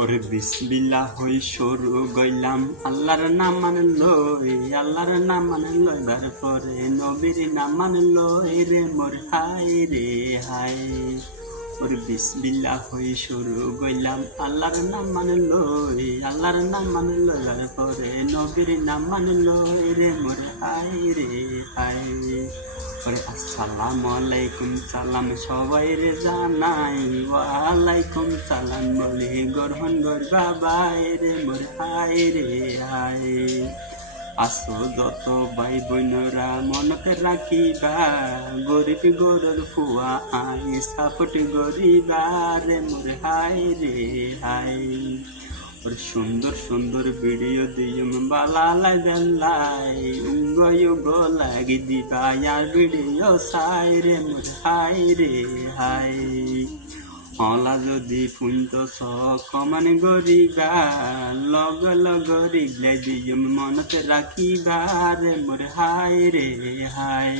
ওরে বিসমিল্লাহ হই শুরু গইলাম আল্লাহর নাম লই, আল্লাহর নাম লই, তারপরে নবীর নাম লই রে মোর হাই রে হাই। ওরে বিসমিল্লাহ হই শুরু গইলাম আল্লাহর নাম লই, আল্লাহর নাম লই, তারপরে নবীর নাম লই রে মোর হাই রে হাই। ওরে আসসালামু আলাইকুম সালাম সবাই রে জানাই, ওয়ালাইকুম সালাম বলে গ্রহণ করবা বাই রে মোর হাই রে হাই। আসো যত ভাই বোনরা মনতে রাখিবা, গরিব গরুর ফুয়া আই সাপোর্ট গরিবা রে মোর হাই রে হাই। ওর সুন্দর সুন্দর ভিডিও দিয়ম বালালাই বেলাই, উঙ্গ লাগি দিবা আর ভিডিও সাই রে মোর হাই রে হাই। হলা যদি ফুন্ত কমান গরিবা, লগ লগ রিগলাই দিয়ম মনতে রাখিবা রে মোর হাই রে হাই।